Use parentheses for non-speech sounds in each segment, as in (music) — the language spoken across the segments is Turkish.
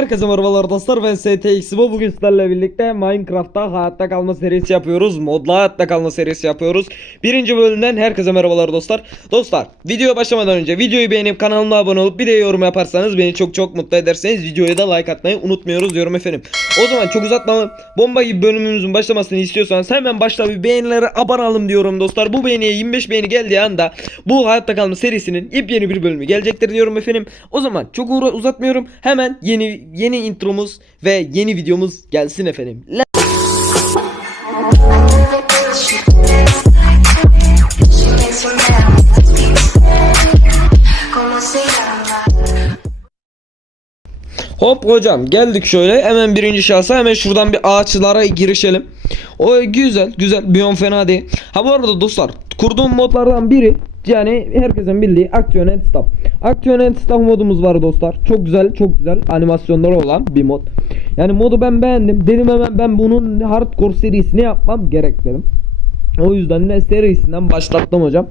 Herkese merhabalar dostlar ben STX bu bugün sizlerle birlikte Minecraft'ta hayatta kalma serisi yapıyoruz modla hayatta kalma serisi yapıyoruz. Birinci bölümden herkese merhabalar dostlar. Dostlar videoya başlamadan önce videoyu beğenip kanalıma abone olup bir de yorum yaparsanız beni çok çok mutlu ederseniz videoya da like atmayı unutmuyoruz diyorum efendim. O zaman çok uzatmadan bomba gibi bölümümüzün başlamasını istiyorsanız hemen başla bir beğenilere abanalım diyorum dostlar. Bu beğeniye 25 beğeni geldiği anda bu hayatta kalma serisinin yepyeni bir bölümü gelecektir diyorum efendim. O zaman çok uzatmıyorum hemen yeni yeni intromuz ve yeni videomuz gelsin efendim. Hop hocam geldik şöyle hemen birinci şahsa hemen şuradan bir ağaçlara girişelim. O güzel güzel biyom fena değil. Ha bu arada dostlar kurduğum modlardan biri yani herkesin bildiği Action and Stop. Action and Stop modumuz var dostlar. Çok güzel çok güzel animasyonları olan bir mod. Yani modu ben beğendim. Dedim hemen ben bunun hardcore serisini yapmam gerek dedim. O yüzden de serisinden başlattım hocam.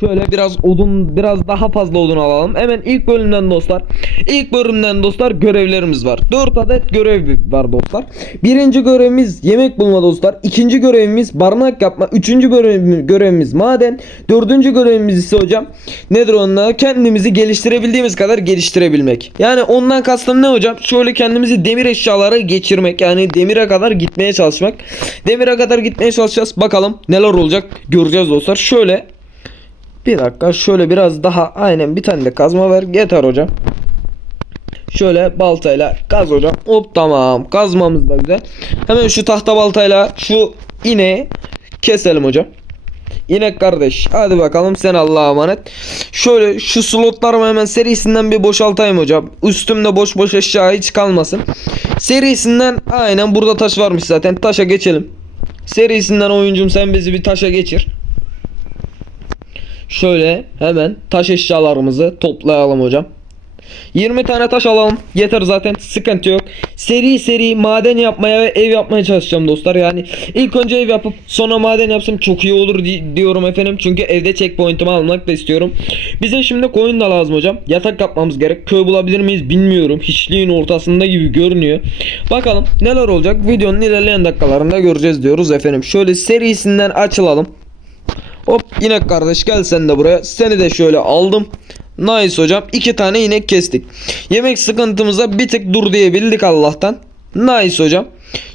Şöyle biraz odun biraz daha fazla odun alalım. Hemen ilk bölümden dostlar. İlk bölümden dostlar görevlerimiz var. 4 adet görev var dostlar. Birinci görevimiz yemek bulma dostlar. İkinci görevimiz barınak yapma. Üçüncü görev- görevimiz maden. Dördüncü görevimiz ise hocam nedir onunla? Kendimizi geliştirebildiğimiz kadar geliştirebilmek. Yani ondan kastım ne hocam? Şöyle kendimizi demir eşyalara geçirmek. Yani demire kadar gitmeye çalışmak. Demire kadar gitmeye çalışacağız. Bakalım neler olacak göreceğiz dostlar. Şöyle bir dakika şöyle biraz daha aynen bir tane de kazma ver yeter hocam. Şöyle baltayla kaz hocam. Hop tamam. Kazmamız da güzel. Hemen şu tahta baltayla şu ineği keselim hocam. İnek kardeş. Hadi bakalım sen Allah'a emanet. Şöyle şu slotlarımı hemen serisinden bir boşaltayım hocam. Üstümde boş boş eşya hiç kalmasın. Serisinden aynen burada taş varmış zaten. Taşa geçelim. Serisinden oyuncum sen bizi bir taşa geçir. Şöyle hemen taş eşyalarımızı toplayalım hocam. 20 tane taş alalım. Yeter zaten. Sıkıntı yok. Seri seri maden yapmaya ve ev yapmaya çalışacağım dostlar. Yani ilk önce ev yapıp sonra maden yapsam çok iyi olur di- diyorum efendim. Çünkü evde checkpoint'imi almak da istiyorum. Bize şimdi koyun da lazım hocam. Yatak yapmamız gerek. Köy bulabilir miyiz bilmiyorum. Hiçliğin ortasında gibi görünüyor. Bakalım neler olacak. Videonun ilerleyen dakikalarında göreceğiz diyoruz efendim. Şöyle serisinden açılalım. Hop inek kardeş gel sen de buraya. Seni de şöyle aldım. Nice hocam. iki tane inek kestik. Yemek sıkıntımıza bir tık dur diyebildik Allah'tan. Nice hocam.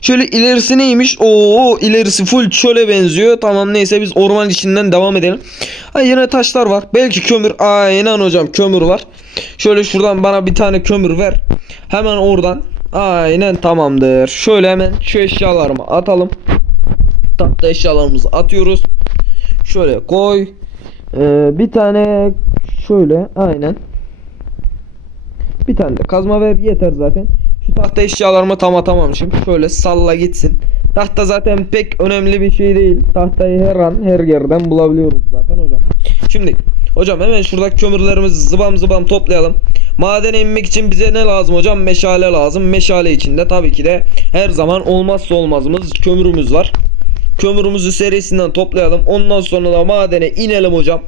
Şöyle ilerisi neymiş? Oo ilerisi full çöle benziyor. Tamam neyse biz orman içinden devam edelim. Ha yine taşlar var. Belki kömür. Aynen hocam kömür var. Şöyle şuradan bana bir tane kömür ver. Hemen oradan. Aynen tamamdır. Şöyle hemen şu eşyalarımı atalım. Tahta eşyalarımızı atıyoruz. Şöyle koy. Ee, bir tane şöyle aynen. Bir tane de kazma ver yeter zaten. Şu tahta eşyalarımı tam atamamışım. Şöyle salla gitsin. Tahta zaten pek önemli bir şey değil. Tahtayı her an her yerden bulabiliyoruz zaten hocam. Şimdi hocam hemen şuradaki kömürlerimizi zıbam zıbam toplayalım. Madene inmek için bize ne lazım hocam? Meşale lazım. Meşale içinde tabii ki de her zaman olmazsa olmazımız kömürümüz var. Kömürümüzü serisinden toplayalım. Ondan sonra da madene inelim hocam.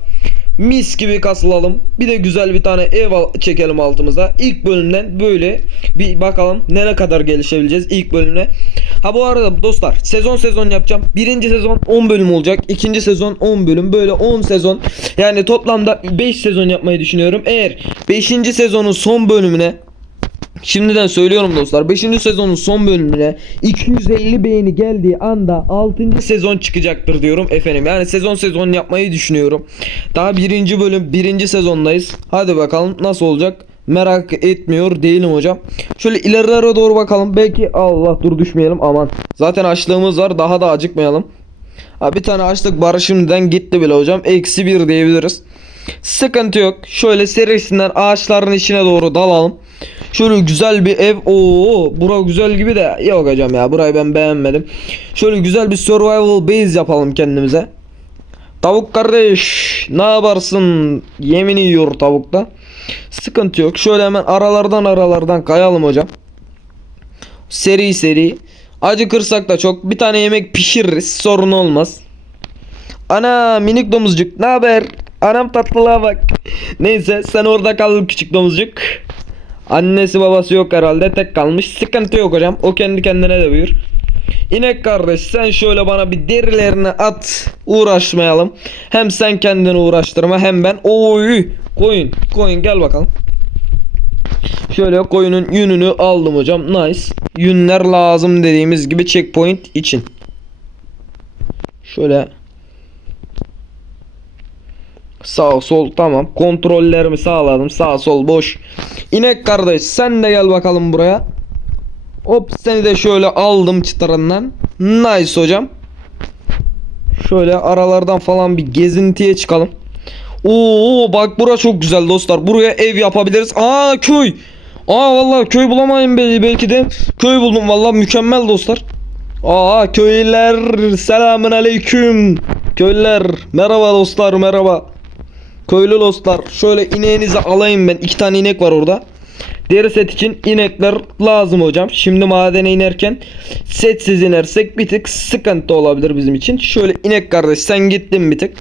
Mis gibi kasılalım. Bir de güzel bir tane ev çekelim altımıza. İlk bölümden böyle bir bakalım ne kadar gelişebileceğiz ilk bölümle. Ha bu arada dostlar sezon sezon yapacağım. Birinci sezon 10 bölüm olacak. İkinci sezon 10 bölüm. Böyle 10 sezon. Yani toplamda 5 sezon yapmayı düşünüyorum. Eğer 5. sezonun son bölümüne Şimdiden söylüyorum dostlar 5. sezonun son bölümüne 250 beğeni geldiği anda 6. sezon çıkacaktır diyorum efendim. Yani sezon sezon yapmayı düşünüyorum. Daha 1. bölüm 1. sezondayız. Hadi bakalım nasıl olacak. Merak etmiyor değilim hocam. Şöyle ilerilere doğru bakalım. Belki Allah dur düşmeyelim aman. Zaten açlığımız var daha da acıkmayalım. Ha, bir tane açlık barı şimdiden gitti bile hocam. Eksi bir diyebiliriz. Sıkıntı yok. Şöyle serisinden ağaçların içine doğru dalalım. Şöyle güzel bir ev. Oo, bura güzel gibi de yok hocam ya. Burayı ben beğenmedim. Şöyle güzel bir survival base yapalım kendimize. Tavuk kardeş, ne yaparsın? Yemin yiyor tavukta. Sıkıntı yok. Şöyle hemen aralardan aralardan kayalım hocam. Seri seri. Acıkırsak da çok. Bir tane yemek pişiririz. Sorun olmaz. Ana minik domuzcuk ne haber? Anam tatlılığa bak. Neyse sen orada kal küçük domuzcuk. Annesi babası yok herhalde tek kalmış. Sıkıntı yok hocam. O kendi kendine de büyür. İnek kardeş sen şöyle bana bir derilerini at. Uğraşmayalım. Hem sen kendini uğraştırma hem ben. Oy koyun koyun gel bakalım. Şöyle koyunun yününü aldım hocam. Nice. Yünler lazım dediğimiz gibi checkpoint için. Şöyle Sağ sol tamam. Kontrollerimi sağladım. Sağ sol boş. İnek kardeş sen de gel bakalım buraya. Hop seni de şöyle aldım çıtarından. Nice hocam. Şöyle aralardan falan bir gezintiye çıkalım. Oo bak bura çok güzel dostlar. Buraya ev yapabiliriz. Aa köy. Aa vallahi köy bulamayın belki de. Köy buldum vallahi mükemmel dostlar. Aa köylüler selamun aleyküm. Köylüler merhaba dostlar merhaba. Köylü dostlar şöyle ineğinizi alayım ben. iki tane inek var orada. Deri set için inekler lazım hocam. Şimdi madene inerken setsiz inersek bir tık sıkıntı olabilir bizim için. Şöyle inek kardeş sen gittin bir tık.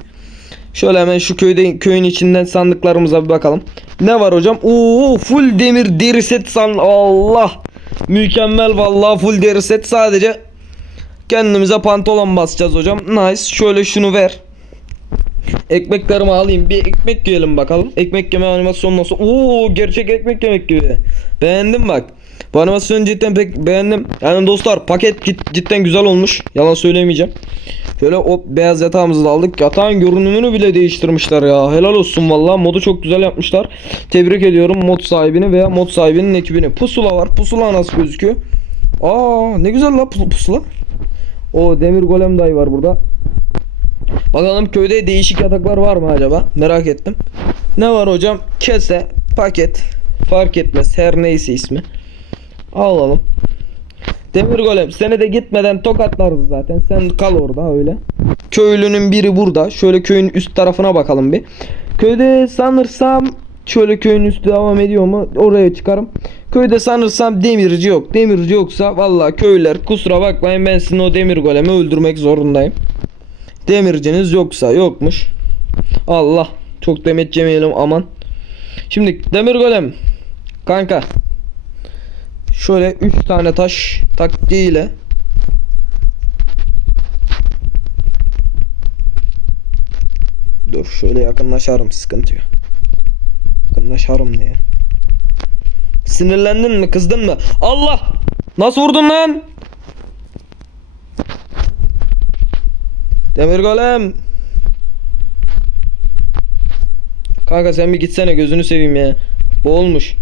Şöyle hemen şu köyde köyün içinden sandıklarımıza bir bakalım. Ne var hocam? Oo full demir deri set san Allah. Mükemmel vallahi full deri set sadece kendimize pantolon basacağız hocam. Nice. Şöyle şunu ver. Ekmeklerimi alayım. Bir ekmek yiyelim bakalım. Ekmek yeme animasyonu nasıl? Oo gerçek ekmek yemek gibi. Beğendim bak. Bu animasyonu cidden pek beğendim. Yani dostlar paket cid- cidden güzel olmuş. Yalan söylemeyeceğim. Şöyle o beyaz yatağımızı da aldık. Yatağın görünümünü bile değiştirmişler ya. Helal olsun vallahi. Modu çok güzel yapmışlar. Tebrik ediyorum mod sahibini veya mod sahibinin ekibini. Pusula var. Pusula nasıl gözüküyor? Aa ne güzel la pus- pusula. O demir golem dayı var burada. Bakalım köyde değişik yataklar var mı acaba? Merak ettim. Ne var hocam? Kese, paket. Fark etmez. Her neyse ismi. Alalım. Demir golem seni de gitmeden tokatlarız zaten. Sen kal orada öyle. Köylünün biri burada. Şöyle köyün üst tarafına bakalım bir. Köyde sanırsam şöyle köyün üstü devam ediyor mu? Oraya çıkarım. Köyde sanırsam demirci yok. Demirci yoksa vallahi köylüler kusura bakmayın ben sizin o demir golemi öldürmek zorundayım. Demirciniz yoksa yokmuş. Allah çok demet yemeyelim aman. Şimdi demir golem kanka şöyle 3 tane taş taktiğiyle Dur şöyle yakınlaşarım sıkıntı yok. Yakınlaşarım diye. Sinirlendin mi kızdın mı? Allah! Nasıl vurdun lan? Demir golem. Kanka sen bir gitsene gözünü seveyim ya. Boğulmuş.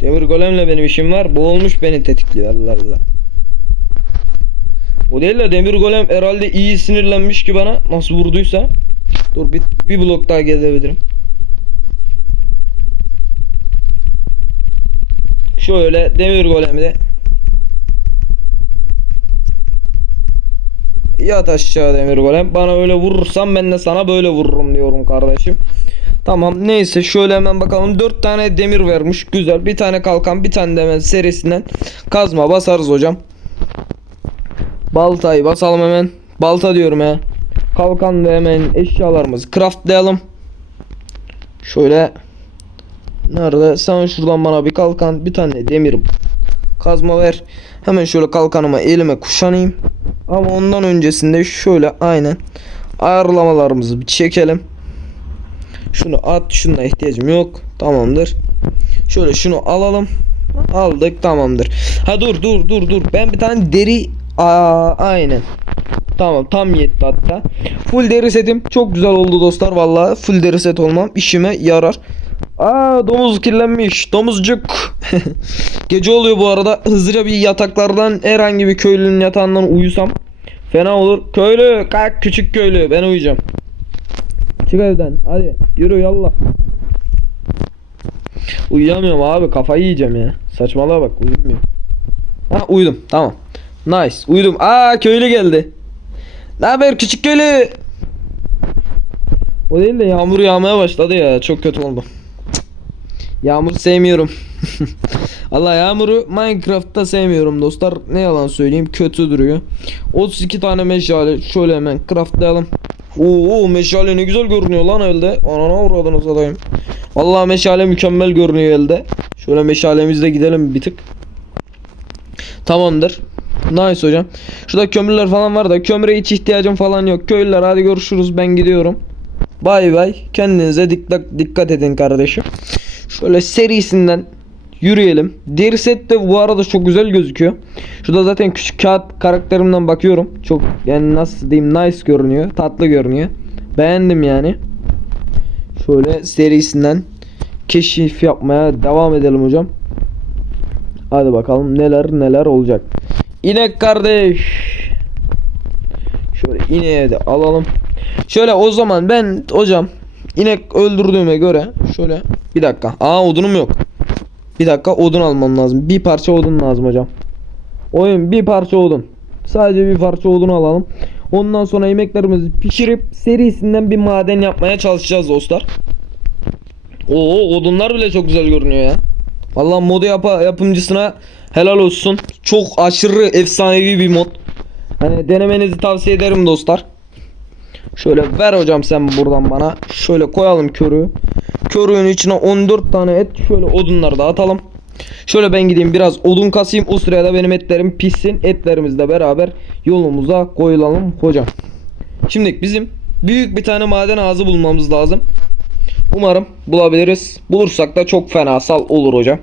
Demir golemle benim işim var. Boğulmuş beni tetikliyor Allah Allah. O değil de demir golem herhalde iyi sinirlenmiş ki bana. Nasıl vurduysa. Dur bir, bir blok daha gelebilirim. Şöyle demir golemi de Yat aşağı demir golem. Bana öyle vurursan ben de sana böyle vururum diyorum kardeşim. Tamam neyse şöyle hemen bakalım. 4 tane demir vermiş. Güzel. Bir tane kalkan bir tane de serisinden kazma basarız hocam. Baltayı basalım hemen. Balta diyorum ya. Kalkan ve hemen eşyalarımızı craftlayalım. Şöyle Nerede? Sen şuradan bana bir kalkan, bir tane demir kazma ver. Hemen şöyle kalkanımı elime kuşanayım. Ama ondan öncesinde şöyle aynen ayarlamalarımızı bir çekelim. Şunu at, şuna ihtiyacım yok. Tamamdır. Şöyle şunu alalım. Aldık tamamdır. Ha dur dur dur dur. Ben bir tane deri Aa, aynen. Tamam tam yetti hatta. Full deri setim çok güzel oldu dostlar vallahi. Full deri set olmam işime yarar. Aa domuz kirlenmiş. Domuzcuk. (laughs) Gece oluyor bu arada. Hızlıca bir yataklardan herhangi bir köylünün yatağından uyusam fena olur. Köylü kalk küçük köylü ben uyuyacağım. Çık evden hadi yürü yallah. Uyuyamıyorum abi kafayı yiyeceğim ya. Saçmalığa bak uyumuyorum. Ha uyudum tamam. Nice uyudum. Aa köylü geldi. Ne haber küçük köylü? O değil de yağmur yağmaya başladı ya çok kötü oldu. Yağmur sevmiyorum. (laughs) Allah yağmuru Minecraft'ta sevmiyorum dostlar. Ne yalan söyleyeyim kötü duruyor. 32 tane meşale şöyle hemen craftlayalım. Oo meşale ne güzel görünüyor lan elde. Anana uğradınız adayım. Vallahi meşale mükemmel görünüyor elde. Şöyle meşalemizle gidelim bir tık. Tamamdır. Nice hocam. Şurada kömürler falan var da kömüre hiç ihtiyacım falan yok. Köylüler hadi görüşürüz ben gidiyorum. Bay bay. Kendinize dikkat dikkat edin kardeşim. Şöyle serisinden yürüyelim. Deri set de bu arada çok güzel gözüküyor. Şurada zaten küçük kağıt karakterimden bakıyorum. Çok yani nasıl diyeyim nice görünüyor. Tatlı görünüyor. Beğendim yani. Şöyle serisinden keşif yapmaya devam edelim hocam. Hadi bakalım neler neler olacak. İnek kardeş. Şöyle ineğe de alalım. Şöyle o zaman ben hocam inek öldürdüğüme göre şöyle bir dakika. Aa odunum yok. Bir dakika odun almam lazım. Bir parça odun lazım hocam. Oyun bir parça odun. Sadece bir parça odun alalım. Ondan sonra yemeklerimizi pişirip serisinden bir maden yapmaya çalışacağız dostlar. Oo odunlar bile çok güzel görünüyor ya. Vallahi modu yapa, yapımcısına helal olsun. Çok aşırı efsanevi bir mod. Hani denemenizi tavsiye ederim dostlar. Şöyle ver hocam sen buradan bana. Şöyle koyalım körüğü. Körüğün içine 14 tane et. Şöyle odunları da atalım. Şöyle ben gideyim biraz odun kasayım. O sırada benim etlerim pişsin. Etlerimizle beraber yolumuza koyulalım hocam. Şimdi bizim büyük bir tane maden ağzı bulmamız lazım. Umarım bulabiliriz. Bulursak da çok fenasal olur hocam.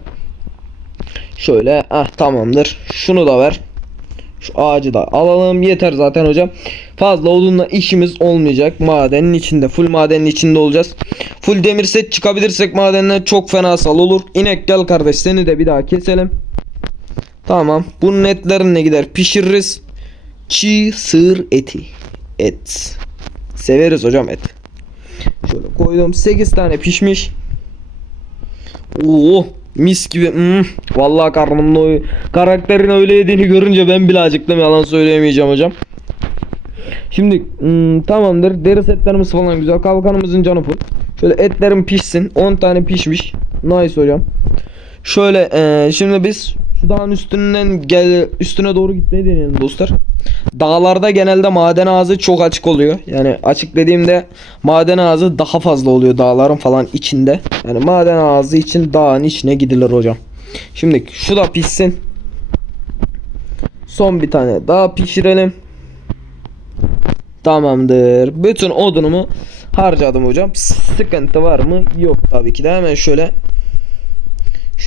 Şöyle ah tamamdır. Şunu da ver. Şu ağacı da alalım. Yeter zaten hocam. Fazla odunla işimiz olmayacak. Madenin içinde. Full madenin içinde olacağız. Full demir set çıkabilirsek madenden çok fenasal olur. İnek gel kardeş seni de bir daha keselim. Tamam. Bunun etlerine gider pişiririz. Çiğ sığır eti. Et. Severiz hocam et. Şöyle koydum. 8 tane pişmiş. Oo, mis gibi. Hmm. Vallahi karnımın o karakterin öyle yediğini görünce ben bile acıktım. Yalan söyleyemeyeceğim hocam. Şimdi hmm, tamamdır. Deri setlerimiz falan güzel. Kalkanımızın canı full. Şöyle etlerim pişsin. 10 tane pişmiş. Nice hocam. Şöyle eee, şimdi biz şu dağın üstünden gel üstüne doğru gitmeyi deneyelim dostlar. Dağlarda genelde maden ağzı çok açık oluyor. Yani açık dediğimde maden ağzı daha fazla oluyor dağların falan içinde. Yani maden ağzı için dağın içine gidilir hocam. Şimdi şu da pişsin. Son bir tane daha pişirelim. Tamamdır. Bütün odunumu harcadım hocam. Sıkıntı var mı? Yok tabii ki de. Hemen şöyle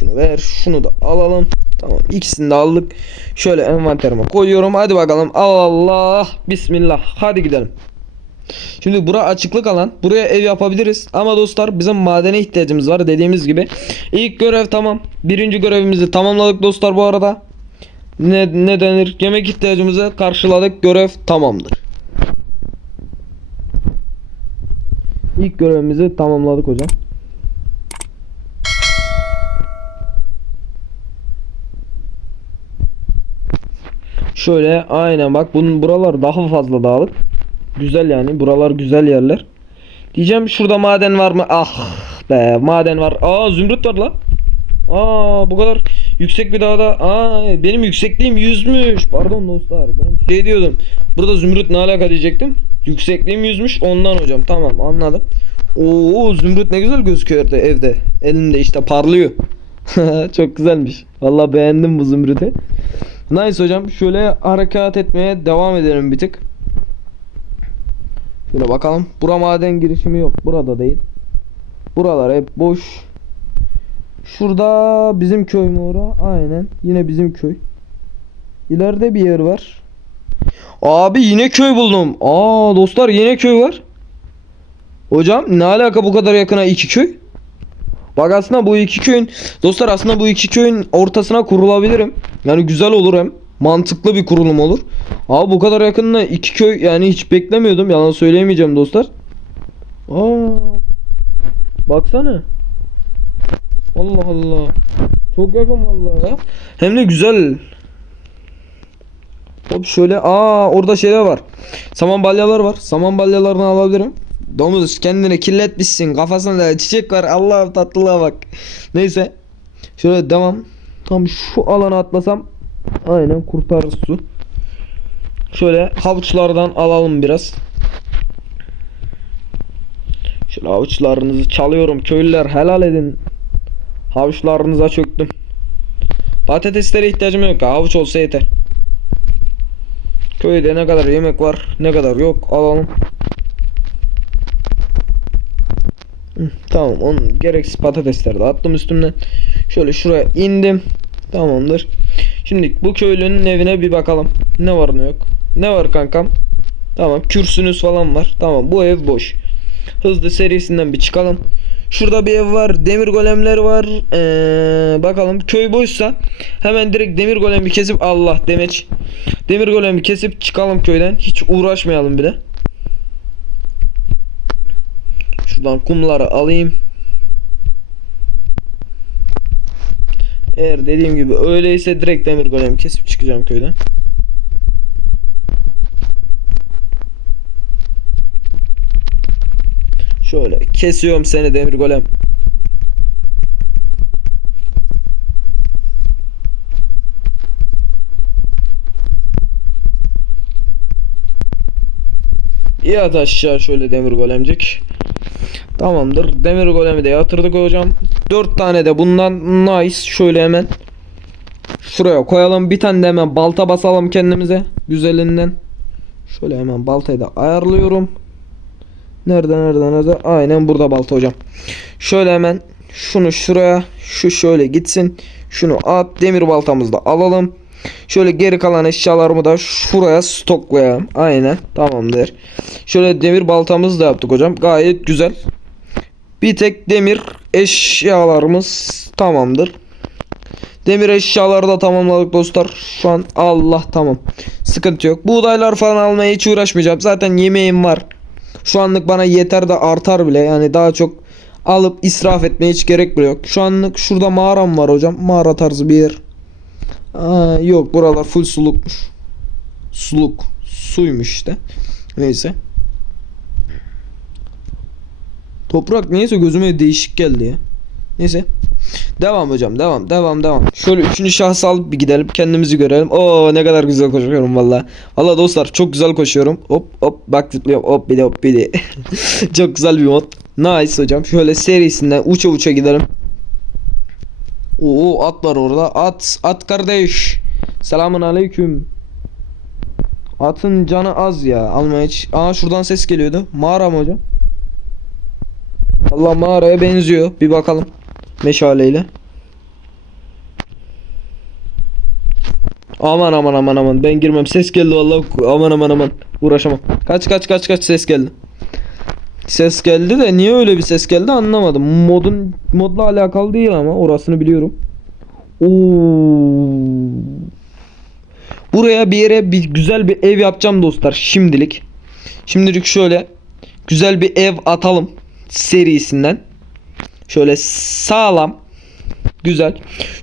şunu ver. Şunu da alalım. Tamam. ikisini de aldık. Şöyle envanterime koyuyorum. Hadi bakalım. Allah. Bismillah. Hadi gidelim. Şimdi bura açıklık alan. Buraya ev yapabiliriz. Ama dostlar bizim madene ihtiyacımız var. Dediğimiz gibi. İlk görev tamam. Birinci görevimizi tamamladık dostlar bu arada. Ne, ne denir? Yemek ihtiyacımızı karşıladık. Görev tamamdır. İlk görevimizi tamamladık hocam. Şöyle aynen bak bunun buralar daha fazla dağlık. Güzel yani buralar güzel yerler. Diyeceğim şurada maden var mı? Ah be maden var. Aa zümrüt var lan. Aa bu kadar yüksek bir dağda. Aa benim yüksekliğim yüzmüş. Pardon dostlar ben şey diyordum. Burada zümrüt ne alaka diyecektim. Yüksekliğim yüzmüş ondan hocam. Tamam anladım. Oo zümrüt ne güzel gözüküyor de evde. Elinde işte parlıyor. (laughs) Çok güzelmiş. Vallahi beğendim bu zümrütü. Nice hocam. Şöyle harekat etmeye devam edelim bir tık. Şöyle bakalım. Bura maden girişimi yok. Burada değil. Buralar hep boş. Şurada bizim köy mü ora? Aynen. Yine bizim köy. İleride bir yer var. Abi yine köy buldum. Aa dostlar yine köy var. Hocam ne alaka bu kadar yakına iki köy? Bak aslında bu iki köyün dostlar aslında bu iki köyün ortasına kurulabilirim. Yani güzel olur hem mantıklı bir kurulum olur. Abi bu kadar yakınına iki köy yani hiç beklemiyordum. Yalan söyleyemeyeceğim dostlar. Aa. Baksana. Allah Allah. Çok yakın vallahi ya. Hem de güzel. Hop şöyle aa orada şeyler var. Saman balyalar var. Saman balyalarını alabilirim. Domuz kendini kirletmişsin. Kafasında çiçek var. Allah tatlılığa bak. Neyse. Şöyle devam. Tam şu alana atlasam aynen kurtarır su. Şöyle havuçlardan alalım biraz. Şöyle havuçlarınızı çalıyorum köylüler helal edin. Havuçlarınıza çöktüm. Patateslere ihtiyacım yok. Havuç olsa yeter. Köyde ne kadar yemek var ne kadar yok alalım. Hı, Tamam onun gereksiz patatesleri de attım üstümden. Şöyle şuraya indim. Tamamdır. Şimdi bu köylünün evine bir bakalım. Ne var ne yok. Ne var kankam? Tamam kürsünüz falan var. Tamam bu ev boş. Hızlı serisinden bir çıkalım. Şurada bir ev var. Demir golemler var. Ee, bakalım köy boşsa hemen direkt demir golemi kesip Allah demeç. Demir golemi kesip çıkalım köyden. Hiç uğraşmayalım bile. Şuradan kumları alayım. Eğer dediğim gibi öyleyse direkt demir golemi kesip çıkacağım köyden. Şöyle kesiyorum seni demir golem. Yat aşağı şöyle demir golemcik. Tamamdır. Demir golemi de yatırdık hocam. 4 tane de bundan nice. Şöyle hemen şuraya koyalım. Bir tane de hemen balta basalım kendimize. Güzelinden. Şöyle hemen baltayı da ayarlıyorum. Nerede nerede nerede? Aynen burada balta hocam. Şöyle hemen şunu şuraya, şu şöyle gitsin. Şunu at, demir baltamızı da alalım. Şöyle geri kalan eşyalarımı da şuraya stoklayalım. Aynen tamamdır. Şöyle demir baltamızı da yaptık hocam. Gayet güzel. Bir tek demir eşyalarımız tamamdır. Demir eşyaları da tamamladık dostlar. Şu an Allah tamam. Sıkıntı yok. Buğdaylar falan almaya hiç uğraşmayacağım. Zaten yemeğim var. Şu anlık bana yeter de artar bile. Yani daha çok alıp israf etmeye hiç gerek bile yok. Şu anlık şurada mağaram var hocam. Mağara tarzı bir yer. Aa, yok buralar full sulukmuş. Suluk. Suymuş işte. Neyse. Toprak neyse gözüme değişik geldi ya. Neyse. Devam hocam devam devam devam. Şöyle üçüncü şahsı alıp bir gidelim kendimizi görelim. Oo ne kadar güzel koşuyorum valla. Valla dostlar çok güzel koşuyorum. Hop hop bak zıplıyorum hop bir de hop bir de. (laughs) çok güzel bir mod. Nice hocam. Şöyle serisinden uça uça gidelim. Oo at var orada. At at kardeş. Selamun aleyküm. Atın canı az ya. Almaya hiç. Aa şuradan ses geliyordu. Mağara mı hocam? Allah mağaraya benziyor. Bir bakalım. Meşaleyle. Aman aman aman aman ben girmem ses geldi vallahi aman aman aman uğraşamam. Kaç kaç kaç kaç ses geldi. Ses geldi de niye öyle bir ses geldi anlamadım. Modun modla alakalı değil ama orasını biliyorum. Oo. Buraya bir yere bir güzel bir ev yapacağım dostlar şimdilik. Şimdilik şöyle güzel bir ev atalım serisinden. Şöyle sağlam. Güzel.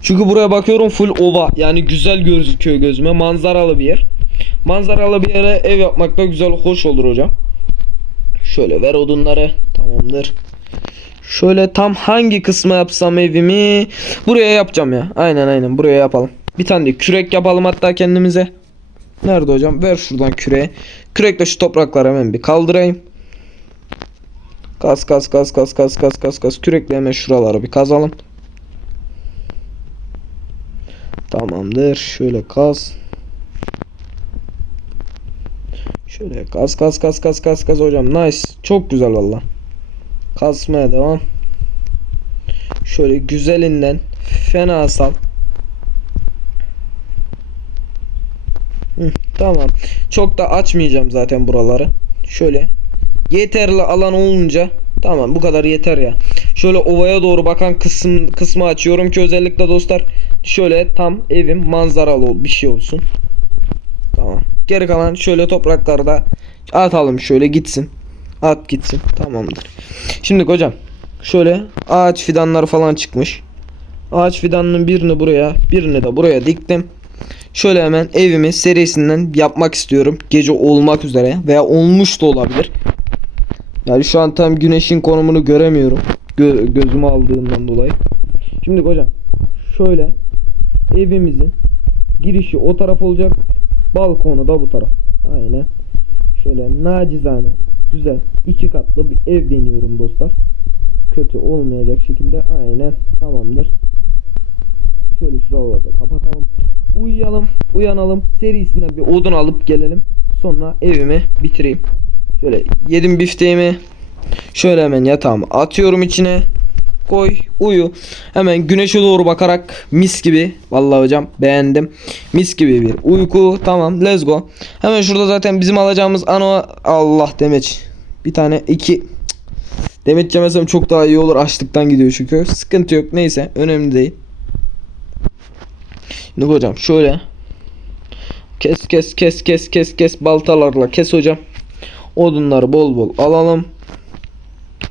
Çünkü buraya bakıyorum full ova. Yani güzel gözüküyor gözüme. Manzaralı bir yer. Manzaralı bir yere ev yapmak da güzel, hoş olur hocam. Şöyle ver odunları. Tamamdır. Şöyle tam hangi kısma yapsam evimi? Buraya yapacağım ya. Aynen aynen buraya yapalım. Bir tane de kürek yapalım hatta kendimize. Nerede hocam? Ver şuradan küreği. Kürekle şu toprakları hemen bir kaldırayım. Kas kas kas kas kas kas kas kas kürekle hemen şuraları bir kazalım. Tamamdır. Şöyle kas. Şöyle kas kas kas kas kas kas hocam. Nice. Çok güzel valla. Kasmaya devam. Şöyle güzelinden fena sal. Hı, tamam. Çok da açmayacağım zaten buraları. Şöyle yeterli alan olunca tamam bu kadar yeter ya. Şöyle ovaya doğru bakan kısım kısmı açıyorum ki özellikle dostlar şöyle tam evim manzaralı bir şey olsun. Tamam. Geri kalan şöyle topraklarda atalım şöyle gitsin. At gitsin. Tamamdır. Şimdi hocam şöyle ağaç fidanları falan çıkmış. Ağaç fidanının birini buraya, birini de buraya diktim. Şöyle hemen evimi serisinden yapmak istiyorum. Gece olmak üzere veya olmuş da olabilir. Yani şu an tam güneşin konumunu göremiyorum. Gö- gözümü aldığından dolayı. Şimdi hocam şöyle evimizin girişi o taraf olacak. Balkonu da bu taraf. Aynen. Şöyle nacizane güzel iki katlı bir ev deniyorum dostlar. Kötü olmayacak şekilde aynen tamamdır. Şöyle şuraları da kapatalım. Uyuyalım, uyanalım. Serisinden bir odun alıp gelelim. Sonra evimi bitireyim. Şöyle yedim bifteğimi. Şöyle hemen yatağımı atıyorum içine. Koy, uyu. Hemen güneşe doğru bakarak mis gibi. Vallahi hocam beğendim. Mis gibi bir uyku. Tamam, let's go. Hemen şurada zaten bizim alacağımız ano Allah demeç. Bir tane iki Demet yemesem çok daha iyi olur. Açlıktan gidiyor çünkü. Sıkıntı yok. Neyse. Önemli değil. Şimdi hocam şöyle. Kes kes kes kes kes kes baltalarla kes hocam. Odunları bol bol alalım.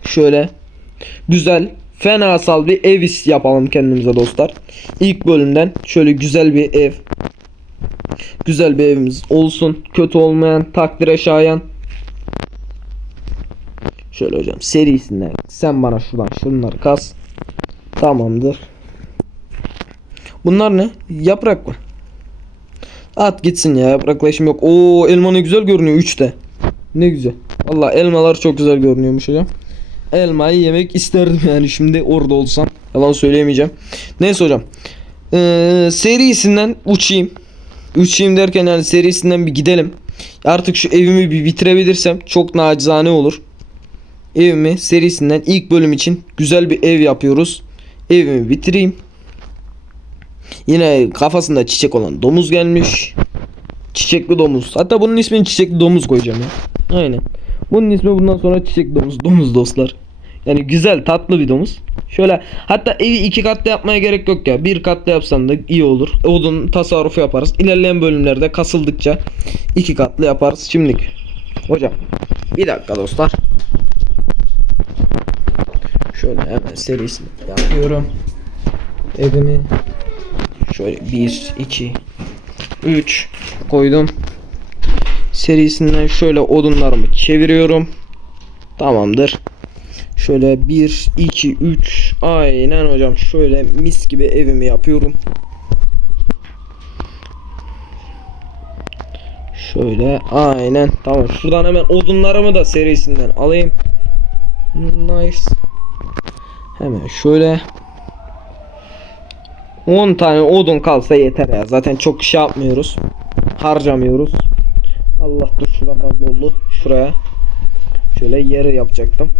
Şöyle. Güzel. Fenasal bir ev yapalım kendimize dostlar. İlk bölümden şöyle güzel bir ev. Güzel bir evimiz olsun. Kötü olmayan, takdire şayan. Şöyle hocam serisinden sen bana şuradan şunları kas. Tamamdır. Bunlar ne? Yaprak mı? At gitsin ya yaprakla işim yok. Oo elma ne güzel görünüyor 3'te. Ne güzel. Valla elmalar çok güzel görünüyormuş hocam. Elmayı yemek isterdim (laughs) yani şimdi orada olsam. Yalan söyleyemeyeceğim. Neyse hocam. Ee, serisinden uçayım. Uçayım derken yani serisinden bir gidelim. Artık şu evimi bir bitirebilirsem çok nacizane olur evimi serisinden ilk bölüm için güzel bir ev yapıyoruz. Evimi bitireyim. Yine kafasında çiçek olan domuz gelmiş. Çiçekli domuz. Hatta bunun ismini çiçekli domuz koyacağım ya. Aynen. Bunun ismi bundan sonra çiçekli domuz. Domuz dostlar. Yani güzel tatlı bir domuz. Şöyle hatta evi iki katlı yapmaya gerek yok ya. Bir katlı yapsan da iyi olur. Odun tasarrufu yaparız. İlerleyen bölümlerde kasıldıkça iki katlı yaparız. Şimdilik. Hocam bir dakika dostlar. Şöyle hemen serisini yapıyorum. Evimi şöyle 1 2 3 koydum. Serisinden şöyle odunlarımı çeviriyorum. Tamamdır. Şöyle 1 2 3 aynen hocam şöyle mis gibi evimi yapıyorum. Şöyle aynen tamam şuradan hemen odunlarımı da serisinden alayım. Nice. Hemen şöyle 10 tane odun kalsa yeter ya. Zaten çok şey yapmıyoruz. Harcamıyoruz. Allah dur şura fazla oldu. Şuraya. Şöyle yarı yapacaktım.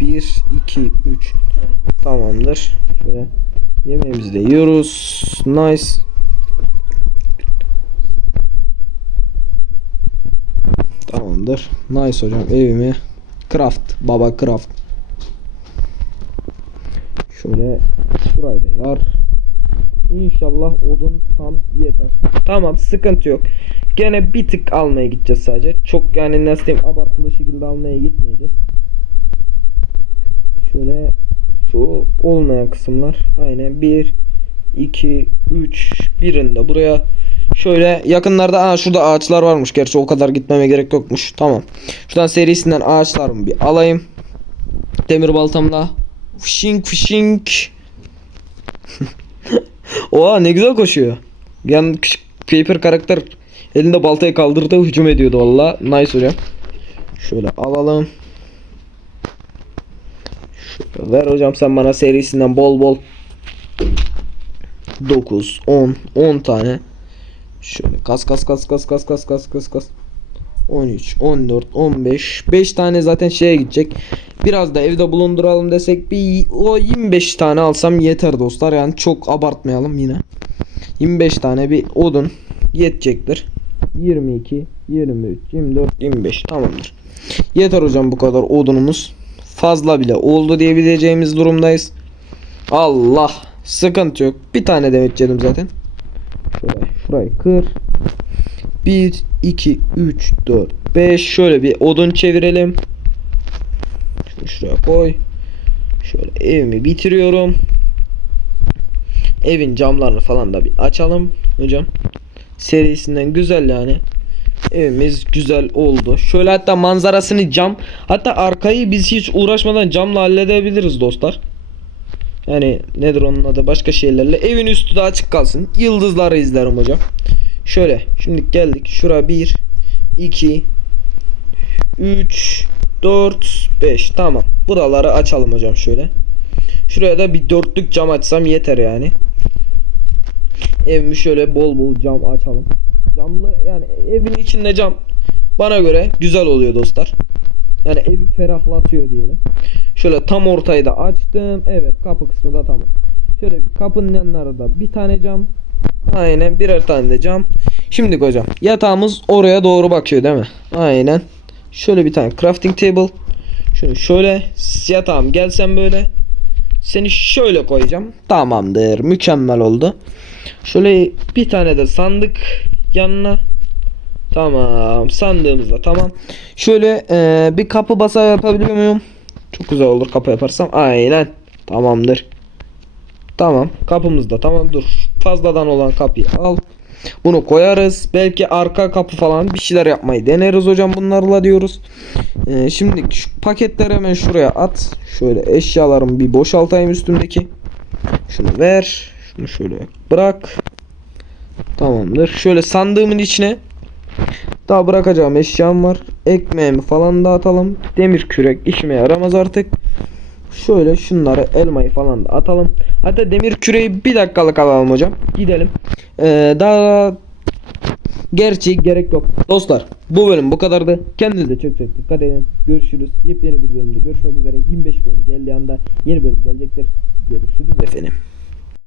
1 2 3 Tamamdır. Şöyle yemeğimizi de yiyoruz. Nice. Tamamdır. Nice hocam evimi craft baba craft Şöyle şurayı da yar. İnşallah odun tam yeter. Tamam sıkıntı yok. Gene bir tık almaya gideceğiz sadece. Çok yani nasıl diyeyim abartılı şekilde almaya gitmeyeceğiz. Şöyle şu olmayan kısımlar. Aynen 1 2 3 birinde buraya şöyle yakınlarda aa şurada ağaçlar varmış. Gerçi o kadar gitmeme gerek yokmuş. Tamam. Şuradan serisinden ağaçlarımı bir alayım. Demir baltamla Fishing fishing. (laughs) (laughs) Oha ne güzel koşuyor. Yani küçük paper karakter elinde baltayı kaldırdı hücum ediyordu valla. Nice hocam. Şöyle alalım. Şöyle ver hocam sen bana serisinden bol bol. 9, 10, 10 tane. Şöyle kas kas kas kas kas kas kas kas kas. 13, 14, 15. 5 tane zaten şeye gidecek. Biraz da evde bulunduralım desek bir o 25 tane alsam yeter dostlar. Yani çok abartmayalım yine. 25 tane bir odun yetecektir. 22, 23, 24, 25 tamamdır. Yeter hocam bu kadar odunumuz. Fazla bile oldu diyebileceğimiz durumdayız. Allah sıkıntı yok. Bir tane demet zaten. Şöyle şurayı kır. 1, 2, 3, 4, 5. Şöyle bir odun çevirelim. Şunu şuraya koy. Şöyle evimi bitiriyorum. Evin camlarını falan da bir açalım hocam. Serisinden güzel yani. Evimiz güzel oldu. Şöyle hatta manzarasını cam. Hatta arkayı biz hiç uğraşmadan camla halledebiliriz dostlar. Yani nedir onun adı başka şeylerle. Evin üstü de açık kalsın. Yıldızları izlerim hocam. Şöyle şimdi geldik. Şura 1 2 3 4 5 tamam. Buraları açalım hocam şöyle. Şuraya da bir dörtlük cam açsam yeter yani. Evimi şöyle bol bol cam açalım. Camlı yani evin içinde cam bana göre güzel oluyor dostlar. Yani evi ferahlatıyor diyelim. Şöyle tam ortayı da açtım. Evet kapı kısmı da tamam. Şöyle kapının yanlarında bir tane cam. Aynen birer tane de cam. Şimdi hocam yatağımız oraya doğru bakıyor değil mi? Aynen. Şöyle bir tane crafting table. Şunu şöyle yatağım gelsen böyle. Seni şöyle koyacağım. Tamamdır. Mükemmel oldu. Şöyle bir tane de sandık yanına. Tamam. Sandığımızda tamam. Şöyle e, bir kapı basa yapabiliyor muyum? Çok güzel olur kapı yaparsam. Aynen. Tamamdır. Tamam. Kapımız da tamam. Dur. Fazladan olan kapıyı al. Bunu koyarız. Belki arka kapı falan bir şeyler yapmayı deneriz hocam bunlarla diyoruz. Ee, şimdi şu paketleri hemen şuraya at. Şöyle eşyalarımı bir boşaltayım üstümdeki. Şunu ver. Şunu şöyle bırak. Tamamdır. Şöyle sandığımın içine daha bırakacağım eşyam var. Ekmeğimi falan dağıtalım. Demir kürek işime yaramaz artık. Şöyle şunları elmayı falan da atalım. Hatta demir küreği bir dakikalık alalım hocam. Gidelim. Ee, daha gerçi gerek yok. Dostlar bu bölüm bu kadardı. Kendinize çok çok dikkat edin. Görüşürüz. Yepyeni bir bölümde görüşmek üzere. 25 beğeni geldiği anda yeni bölüm gelecektir. Görüşürüz efendim.